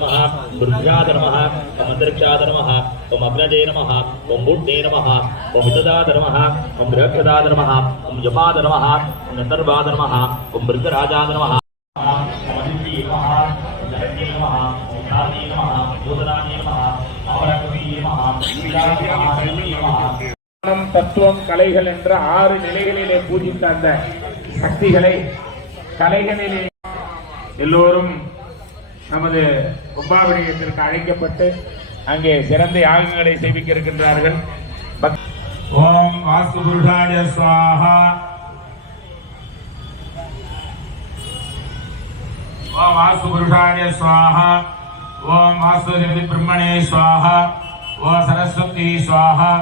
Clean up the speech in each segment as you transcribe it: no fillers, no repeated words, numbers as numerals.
नमः दुर्गाय नमः ओम अंतरिक्षाय नमः ओम अग्नजे नमः ओम मूर्ते नमः ओम वितदाय नमः ओम गृहकृदाय नमः ओम यमाय नमः ओम नंदर्वाय नमः ओम मृगराजाय नमः ओम अदिति नमः जगति नमः ओम काली नमः भूतनाय नमः अमरकवि नमः தத்துவம் கலைகள் என்ற 6 நிலைகளிலே பூஜித்த அந்த சக்திகளை கலைகளிலே எல்லோரும் நமது கும்பாபிஷேகத்திற்கு அழைக்கப்பட்டு அங்கே சிறந்த யாகங்களை செய்விக்க இருக்கின்றார்கள். ஓம் வாஸ்து புருஷாய ஸ்வாஹா ஓம் வாஸ்து புருஷாய ஸ்வாஹா ஓம் வாஸ்து தேவி பிரம்மணே ஸ்வாஹா ஓம் சரஸ்வதி ஸ்வாஹா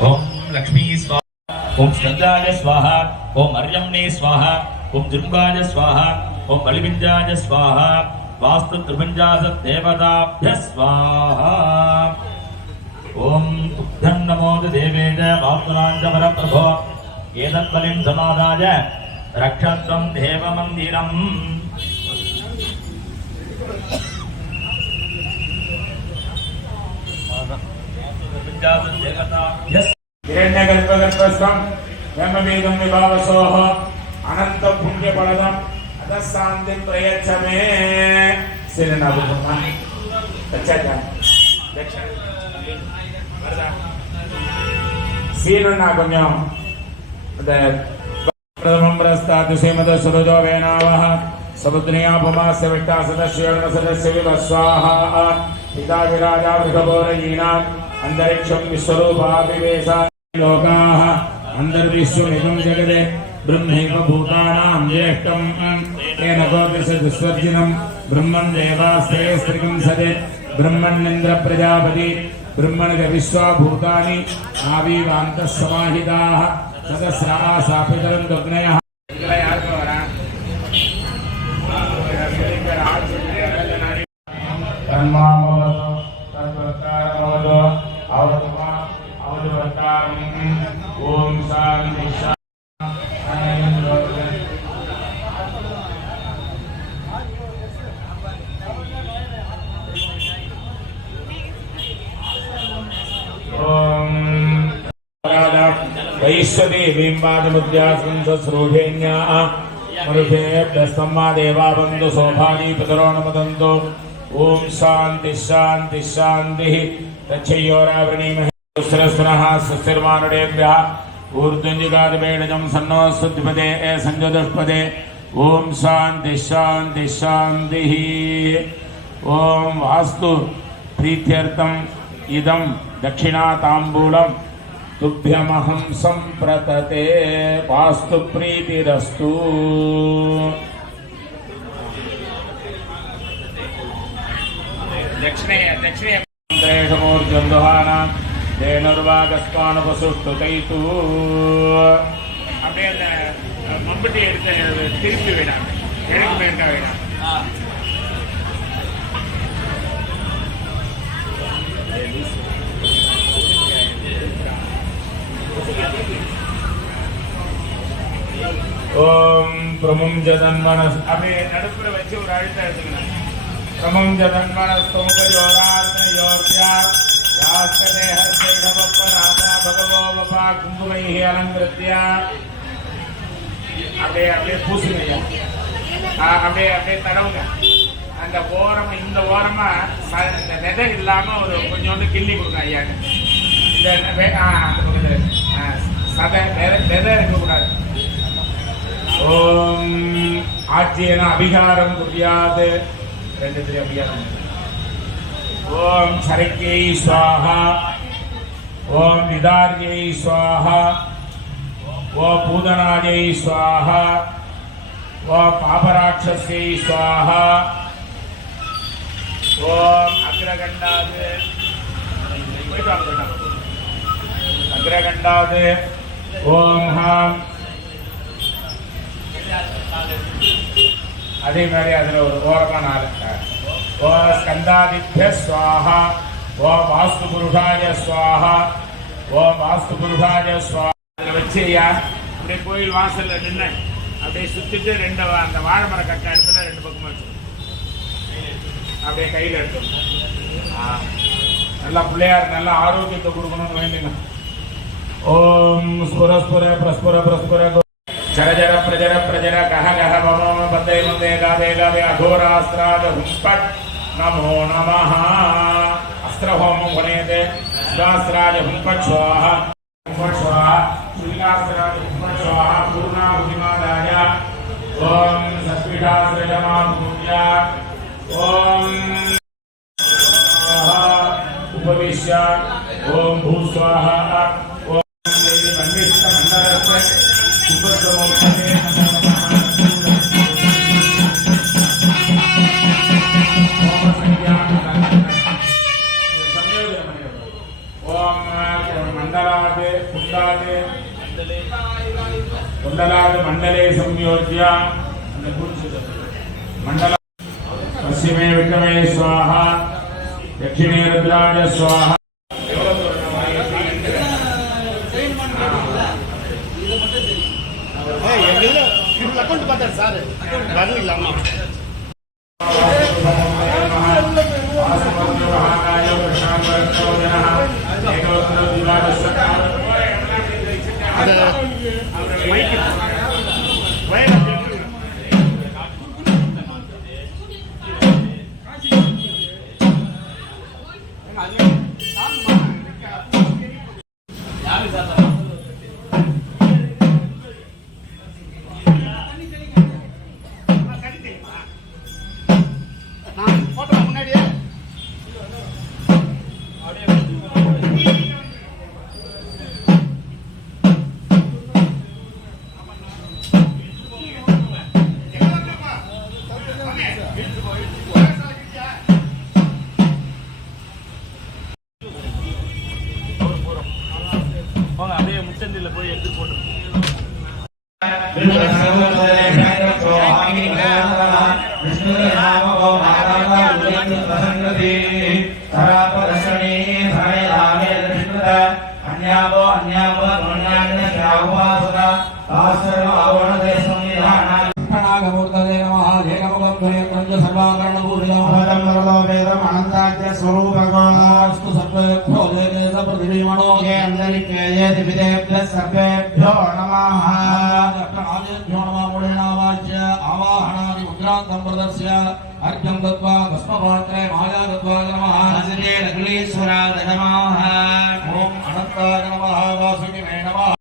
ओम लक्ष्मी स्वाहा ओम स्कंदाय स्वाहा ओम अर्यम्ने स्वाहा ओम जृंगाय स्वाहा ओम बलिविंजाय स्वाहा वास्तु त्रिभुजास देवताभ्य स्वाहा ओम तुभ्यं नमो देवेज वास्तुरांच परप्रभो एतद्बलिं समादाय रक्षत्वं देवमन्दिरम् हिरण्यगर्भगर्भस्थं ब्रह्मवेदं विभावसोः अनंत पुण्यफलदं अदशान्तिं प्रयच्छ मे सिरनाभूमा दक्षाजा सीरना கொஞ்சம் அந்த प्रथमं प्रस्तात् श्रीमद सुरजो वेनावः समुद्रयापमास्य विट्टासदस्येण सदस्य विवस्वाहा पिता विराजा वृषभोरयीनाम् अंतरिक्षं विश्वरूपाभिवेश लोकाः अंतर्विश्वमिदं जगदे ब्रह्मैव भूतानां ज्येष्ठं तेन गोविसविसर्जिनं ब्रह्मं देवास्त्रयस्त्रिकं सदे ब्रह्मण्येन्द्र प्रजापति ब्रह्मणि विश्वभूतानि आविवान्तः समाहिताः सदस्राः सापितरं दुग्नयः ओम शांति वैश्वदेवीं वादमुद्यासं सस्रोढेन्या मरुषेभ्यस्तम्मा देवा बन्धु सौभागी पितरो नमदन्तो ओम शांति शांति शांति तच्छयोरावृणीमहे सुरस्वनः सुस्थिर्मानुडेभ्यः ऊर्ध्वञ्जिगादिवेणजं सन्नो सुद्धिपदे संजोदुष्पदे ओम शांति शांति शांतिः ओम वास्तु प्रीत्यर्थम् इदं दक्षिणाताम्बूलं तुभ्यमहं सम्प्रतते वास्तु प्रीतिरस्तु दक्षिणेशमूर्जन्दुहाना தேனுர்வாகஸ்மானுபசுஷ்டுதைத்து அப்படியே அந்த மம்பட்டி எடுத்து திருப்பி வேணாம் எனக்கு மேற்க வேணாம் ஓம் பிரமுஞ்சதன்மனஸ் அப்படியே நடுப்புற வச்சு ஒரு அழுத்தம் எடுத்துக்கணும் प्रमुञ्जतन्मनस्तमुखयोरार्तयोर्या यास्तते हर्षैषवप्पनाथा भगवो वपा कुम्भुमैः अलङ्कृत्य அப்படியே பூசுங்க அப்படியே தடவுங்க அந்த ஓரம் இந்த ஓரமா இந்த விதை இல்லாம ஒரு கொஞ்சோண்டு கிள்ளி கொடுங்க ஐயாக்கு இந்த சதை விதை இருக்கக்கூடாது ஓம் ஆட்சியன அபிகாரம் குர்யாது ओम शरक्यै स्वाहा ओम विदार्यै स्वाहा ओम पूदनायै स्वाहा ओम पापराक्षस्यै स्वाहा ओम अग्रगंडाद ओम हम அதே மாதிரி அதில் ஒரு ஓரமாக 4 ஓ ஸ்கந்தாதித்ய ஸ்வாஹா ஓ வாஸ்து புருஷாய ஸ்வாஹா ஓ வாஸ்து புருஷாய ஸ்வாஹா வச்சையா அப்படியே கோயில் வாசல்ல நின்று அப்படியே சுத்திட்டு ரெண்டு அந்த வாழை மர கட்ட இடத்துல ரெண்டு பக்கமா வச்சு அப்படியே கையில் எடுத்து நல்லா பிள்ளையார் நல்ல ஆரோக்கியத்தை கொடுக்கணும்னு வேண்டுங்க. ஓம் ஸ்புர ஸ்புர பிரஸ்புர பிரஸ்புர ஜர ஜர பிரஜர பிரஜர கஹ கஹ மம பதே மதே காவே காவே அகோராஸ்த்ராஜ ஹும்பட் நமோ நமஹ. அஸ்திரஹோமம் வனேதே சுதாஸ்ராஜ ஹும்பட் ஸ்வாஹா ஹும்பட் ஸ்வாஹா ஸ்ரீலாஸ்ராஜ ஹும்பட் ஸ்வாஹா பூர்ணாஹுதிமாதாய. ஓம் சத்விடாஸ்ரஜமாம் பூஜ்யா. ஓம் उपविश्य ओम भूस्वाहा ओम देवी मन्विष्ट मंडलस्य उपद्रवोत्तमे नमो नमः. ओम संयोजनमय ओम मंडलादे कुंडादे कुंडलादे मंडले संयोज्य मंडल पश्चिमे विक्रमे स्वाहा दक्षिणे रुद्राज स्वाहा. ಅಕೌಂಟ್ ಬರ್ತಾರೆ ಸರ್ ಬರಲಿಲ್ಲ ಅಮ್ಮ அப்படியே முச்சந்தில போய் எடுத்து போட்டு सर्वेभ्यो नमः. आवाहनादि मुद्रान्तं प्रदर्श्य अर्घ्यं दत्त्वा भस्मपात्रे माया दत्त्वा नमः. हस्ते लग्नेश्वराय नमः. ओम अनन्ताय नमः. वासुदेवे नमः.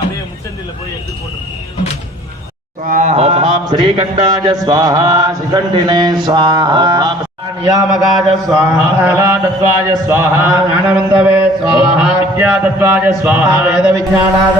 அப்படியே முச்சந்தில போய் எடுத்து போட்டு ओम हां श्रीकंठाय स्वाहा श्रीकंठिने स्वाहा नियामकाय स्वाहा कलादत्वाय स्वाहा ज्ञानवन्दवे स्वाहा विद्यादत्वाय स्वाहा वेदविज्ञानाय